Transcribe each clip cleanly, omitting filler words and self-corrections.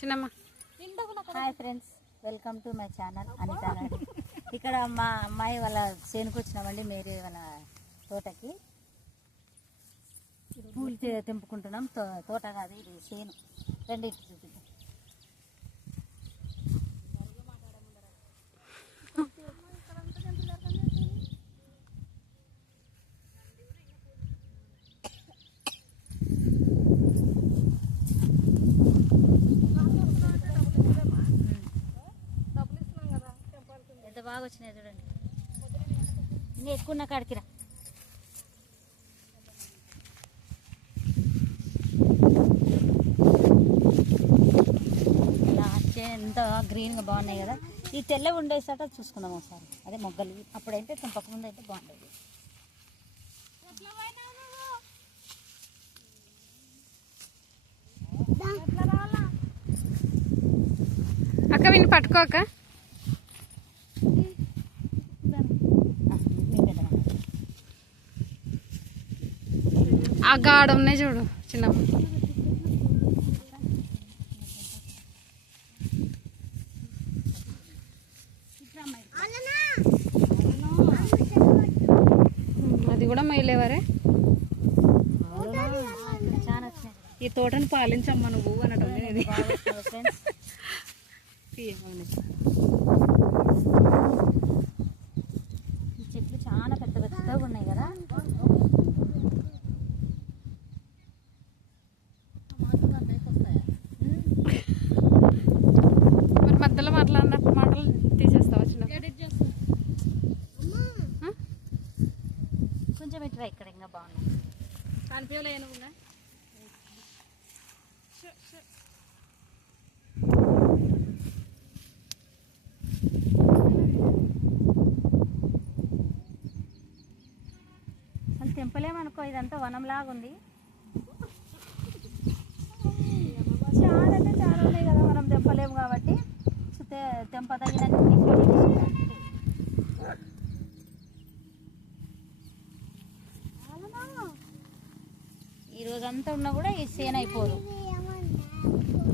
చిన్నమ్మ. Hi friends, welcome to my channel Anitha garu. ఇక్కడ మా అమ్మాయి వాళ్ళ చేనుకు వచ్చినామండి. మేరీ వాళ్ళ తోటకి పూలు తెంపుకుంటున్నాం. తోట కాదు, ఇది చేను. రెండింటి చూపిద్దాం. ఎంత బాగా వచ్చినాయి చూడండి. ఇంకా ఎక్కువ కాడికిరా. ఎంత గ్రీన్గా బాగున్నాయి కదా. ఈ తెల్లవి ఉండేసట చూసుకుందాం ఒకసారి. అదే మొగ్గలు అప్పుడైతే తెంపకముందు అయితే బాగుండేది. అక్క విని పట్టుకోక. ఆ గాడ ఉన్నాయి చూడు చిన్నమ్మ. అది కూడా మైలేవరే. ఈ తోటని పాలించమ్మా నువ్వు అనటం. ఈ చెట్లు చాలా పెద్ద పెద్దగా ఉన్నాయి కదా. మరి మధ్యలో మాటలు తీసేస్తావా చిన్న? కొంచెం ఇట్లా ఇక్కడ ఇంకా బాగున్నాయి. కనిపించలేనుగా. అసలు తెంపలేమనుకో, ఇదంతా వనంలాగా ఉంది. చాలా అంటే చాలా ఉన్నాయి కదా, మనం తెంపలేము కాబట్టి తెంపదగినన్ని ఈ రోజంతా ఉన్నా కూడా ఈ సేన అయిపోదు.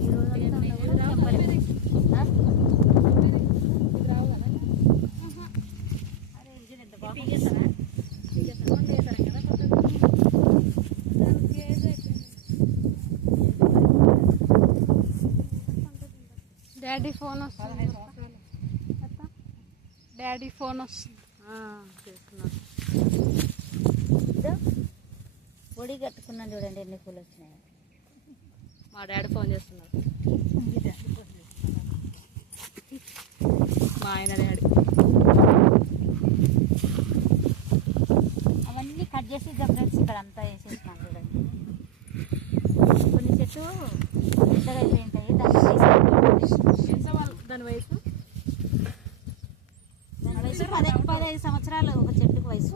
ఈ రోజంతా ఉన్నా కూడా తెంపలేము. అరే ఇది ఎంత బాగుంది. డాడీ ఫోన్ వస్తుంది. డాడీ ఫోన్ వస్తుంది. పొడి కట్టుకున్నాను చూడండి, ఎన్ని పూలు వచ్చినాయి. మా డాడీ ఫోన్ చేస్తున్నారు. మా ఆయన డాడీ. అవన్నీ కట్ చేసి ఫ్రెండ్స్ ఇక్కడ అంతా వేసేసినాను చూడండి. కొన్ని చెట్టు పెద్దగా అయిపోయి ఉంటాయి. దాని వయసు 15 సంవత్సరాలు ఒక చెట్టుకు వయసు.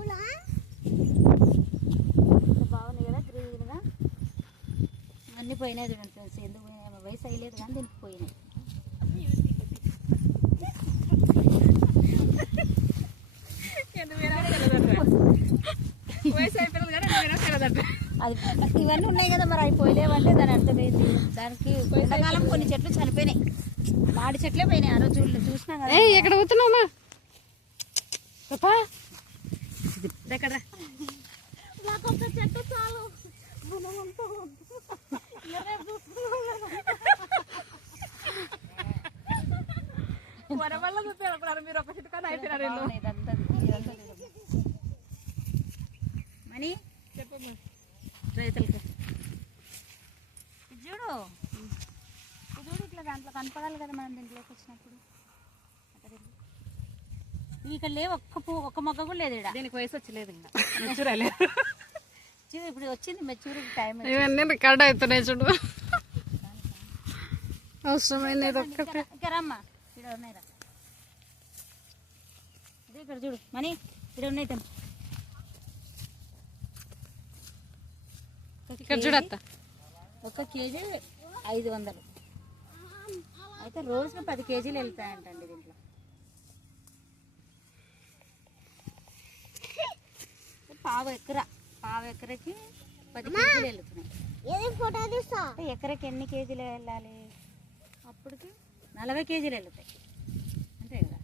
బాగుంది కదా గ్రీన్గా. అన్నీ పోయినాయి చూడండి ఫ్రెండ్స్. ఎందుకు వయసు అయ్యలేదు కానీ దీనికి పోయినాయి. అది ఇవన్నీ ఉన్నాయి కదా, మరి అవి పోయలేవంటే దాని అర్థమైంది. దానికి ఎండాకాలం కొన్ని చెట్లు చనిపోయినాయి. మాడి చెట్లే పోయినాయి. ఆ రోజు చూసినా కదా. ఎక్కడ పోతున్నామా? ఎక్కడ చెట్టు చాలు. మీరు ఒక చెట్టు కానీ అయిపోయినారు. మనీ చెప్పమ్మా. రైతులకి చూడు చూడు ఇట్లా దాంట్లో కనపడాలి కదా మనం దీంట్లోకి వచ్చినప్పుడు. ఇక్కడ లేవు, ఒక్క మొగ్గ కూడా లేదు. ఇక్కడ దీనికి వయసు వచ్చలేదు, ఇంకా మెచ్యూరలేదు. ఇప్పుడు వచ్చింది మెచ్యూరిటీ టైం. ఇవన్నీ రికార్డ్ అవుతున్నాయి చూడు. అవసరమైన ఇంకా రమ్మా, ఇక్కడ ఉన్నాయి రా. అదే ఇక్కడ చూడు మనీ, ఇక్కడ ఉన్నాయి. ఇక్కడ చూడత్తా. 1 కేజీ 500. అయితే రోజుకి 10 కేజీలు వెళ్తాయంటండి దీంట్లో. పావు ఎకరకి 10 కేజీలు వెళ్తున్నాయి. ఎకరకి ఎన్ని కేజీలు వెళ్ళాలి? అప్పటికి 40 కేజీలు వెళ్తాయి అంతే కదా.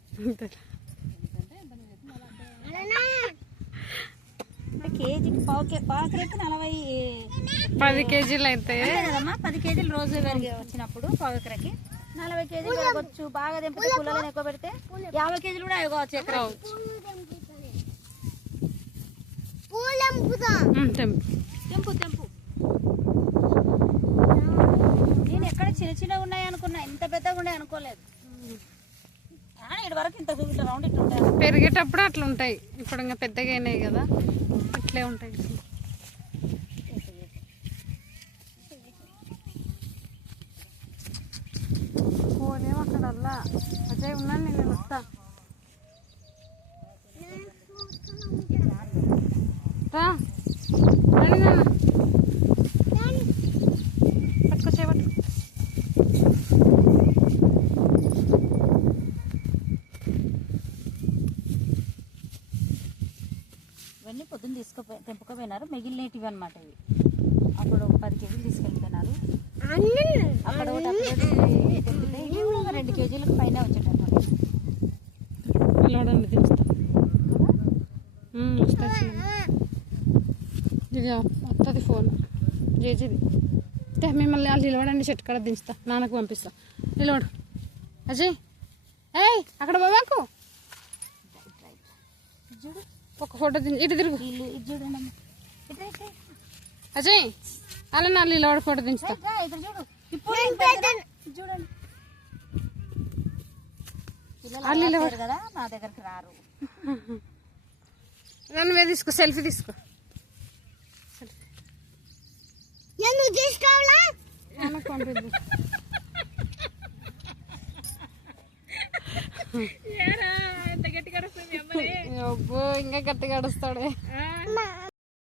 అంటే కేజీకి పావుకి 10 కేజీలు అయితే కదమ్మా. 10 కేజీలు రోజు పెరిగి వచ్చినప్పుడు పావుకరకి 40 కేజీలు పెరగవచ్చు. బాగా తెంపితే పుల్లలను ఎక్కువ పెడితే 50 కేజీలు కూడా ఎగవచ్చు ఎకరా. తెంపు తెంపు. నేను ఎక్కడ చిన్న చిన్నగా ఉన్నాయి అనుకున్నా, ఇంత పెద్దగా ఉన్నాయి అనుకోలేదు. ఇటు వరకు ఇంత రౌండ్ ఇట్లా ఉంటాయి. పెరిగేటప్పుడు అట్లా ఉంటాయి. ఇప్పుడు ఇంకా పెద్దగా అయినాయి కదా, ఇట్లే ఉంటాయి. పోలేము అక్కడ అల్లా. అజయ్ ఉన్నాను, నేను వస్తా. రా రండి నాన్న, పట్టుకో చేయబట్టు. ఇవన్నీ పొద్దున్న తెంపుకోపోయినారు. మిగిలినవి అనమాట ఇవి. అప్పుడు 10 కేజీలు తీసుకెళ్ళిపోయినారు. అక్కడ తెంపితే ఇవి కూడా 2 కేజీలకు పైన వచ్చేటప్పుడు. నిలబడండి, దించుతా. ఇక వస్తుంది ఫోన్ జేజీది. అంటే మిమ్మల్ని వాళ్ళు నిలబడండి, చెట్టు కాడ దించుతా, నాన్నకు పంపిస్తా. నిలబడు అజయ్. ఏయ్ అక్కడ బాబాకు చూడు ఒక ఫోటో ఇటు తిరుగు. ఇది చూడండి అజయ్ అలా నా నిలబడి ఫోటో దించుతా. ఇక్కడ చూడు. ఇప్పుడు చూడండి, పిల్లలు వస్తారు కదా నా దగ్గరికి రారు. నన్ను తీసుకో, సెల్ఫీ తీసుకో. పంపిద్దు అబ్బో, ఇంకా గట్టిగా అడుస్తాడే.